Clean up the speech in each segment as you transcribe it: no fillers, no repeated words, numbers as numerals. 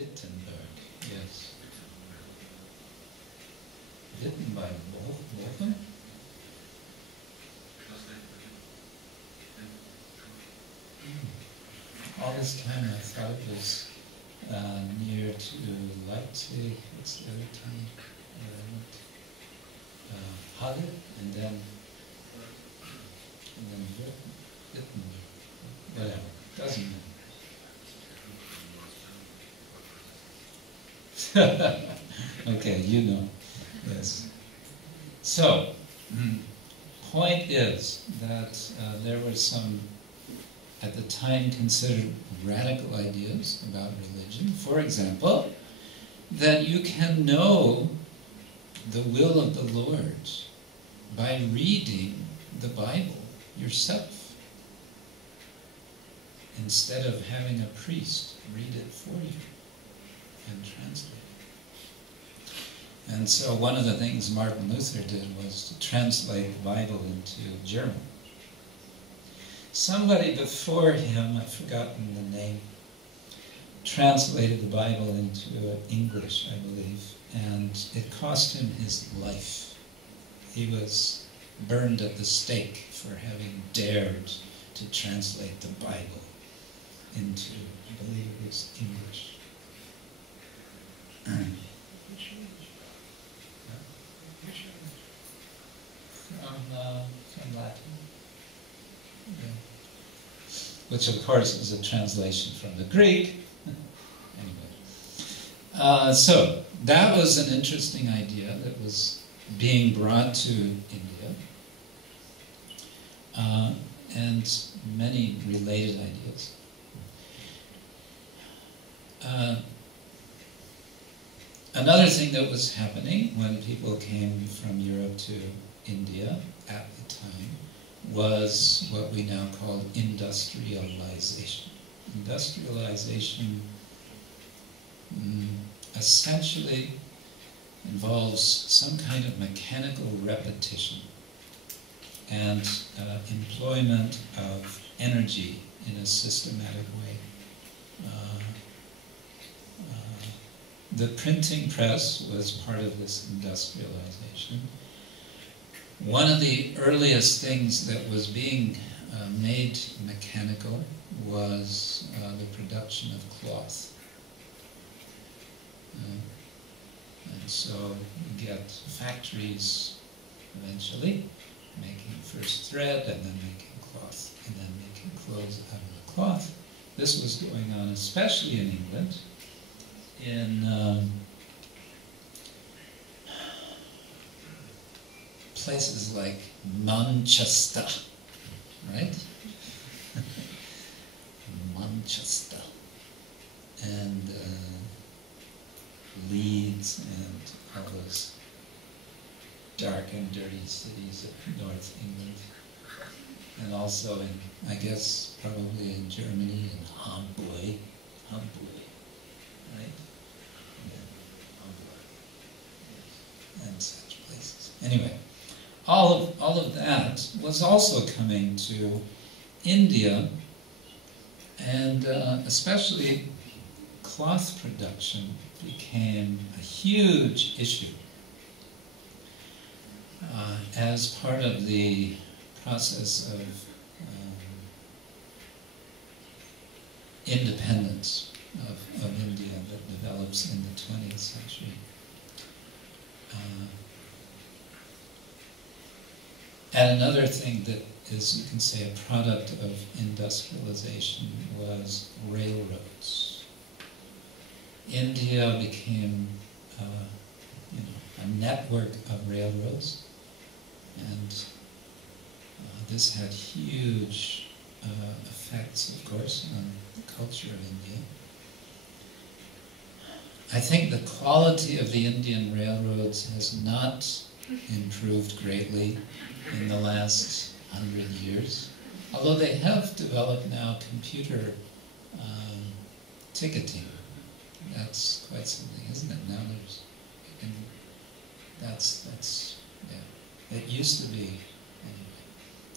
Wittenberg, yes. Written by Bochum? All this time I thought it was near to Leipzig. What's the other town? Halle, and then Wittenberg. Whatever, doesn't matter. Okay, you know. Yes. So, point is that there were some, at the time, considered radical ideas about religion. For example, that you can know the will of the Lord by reading the Bible yourself, instead of having a priest read it for you and translate it. And so one of the things Martin Luther did was to translate the Bible into German. Somebody before him, I've forgotten the name, translated the Bible into English, I believe, and it cost him his life. He was burned at the stake for having dared to translate the Bible into, I believe it was English. From Latin. Yeah. Which of course is a translation from the Greek. Anyway. So that was an interesting idea that was being brought to India. And many related ideas. Another thing that was happening when people came from Europe to India at the time was what we now call industrialization. Industrialization essentially involves some kind of mechanical repetition and employment of energy in a systematic way. The printing press was part of this industrialization. One of the earliest things that was being made mechanical was the production of cloth. And so you get factories eventually making first thread and then making cloth and then making clothes out of the cloth. This was going on especially in England, in places like Manchester, right? Manchester, and Leeds, and all those dark and dirty cities of North England, and also in, I guess, probably in Germany, in Hamburg, right? Yeah, Hamburg, and such places. Anyway. All of that was also coming to India, and especially cloth production became a huge issue as part of the process of independence of India that develops in the 20th century. And another thing that is, you can say, a product of industrialization was railroads. India became a network of railroads, and this had huge effects, of course, on the culture of India. I think the quality of the Indian railroads has not improved greatly in the last 100 years, although they have developed now computer ticketing. That's quite something, isn't it? Now there's, yeah. It used to be, anyway,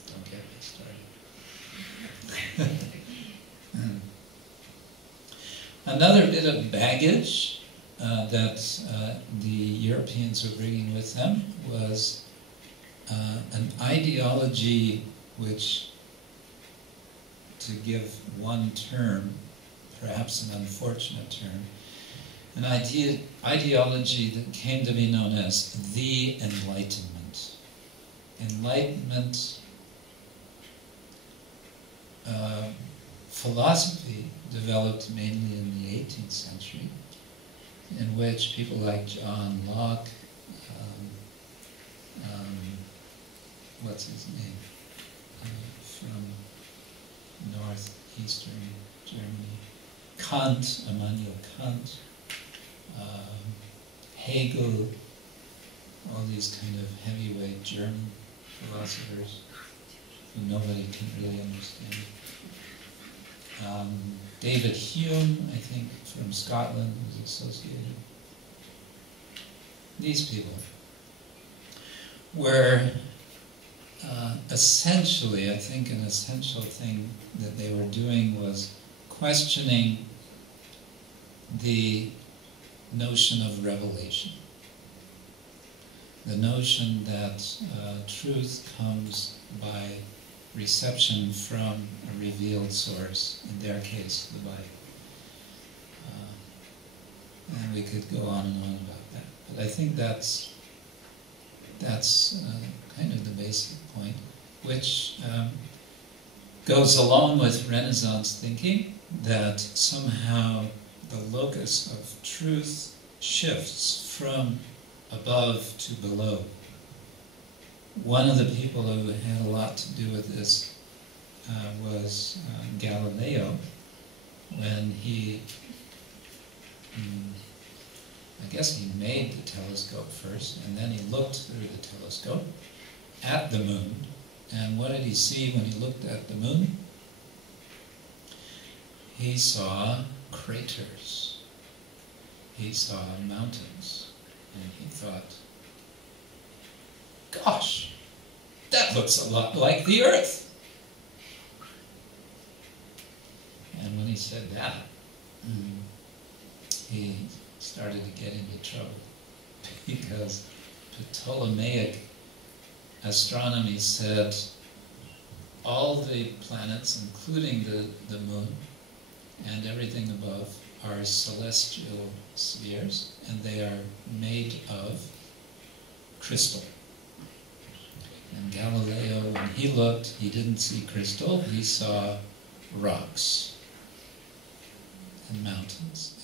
don't get me started. Another bit of baggage that the Europeans were bringing with them was an ideology which, to give one term, perhaps an unfortunate term, an ideology that came to be known as the Enlightenment. Enlightenment philosophy developed mainly in the 18th century, in which people like John Locke, what's his name, from northeastern Germany, Kant, Immanuel Kant, Hegel, all these kind of heavyweight German philosophers who nobody can really understand. David Hume, I think, from Scotland, was associated. These people were essentially, I think an essential thing that they were doing was questioning the notion of revelation. The notion that truth comes by reception from a revealed source, in their case, the Bible. And we could go on and on about that. But I think that's kind of the basic point, which goes along with Renaissance thinking, that somehow the locus of truth shifts from above to below. One of the people who had a lot to do with this was Galileo, when he, I guess he made the telescope first, and then he looked through the telescope at the moon. And what did he see when he looked at the moon? He saw craters. He saw mountains. And he thought, gosh, that looks a lot like the Earth. And when he said that, he started to get into trouble, because Ptolemaic astronomy said all the planets, including the moon and everything above, are celestial spheres, and they are made of crystal. And Galileo, when he looked, he didn't see crystal, he saw rocks and mountains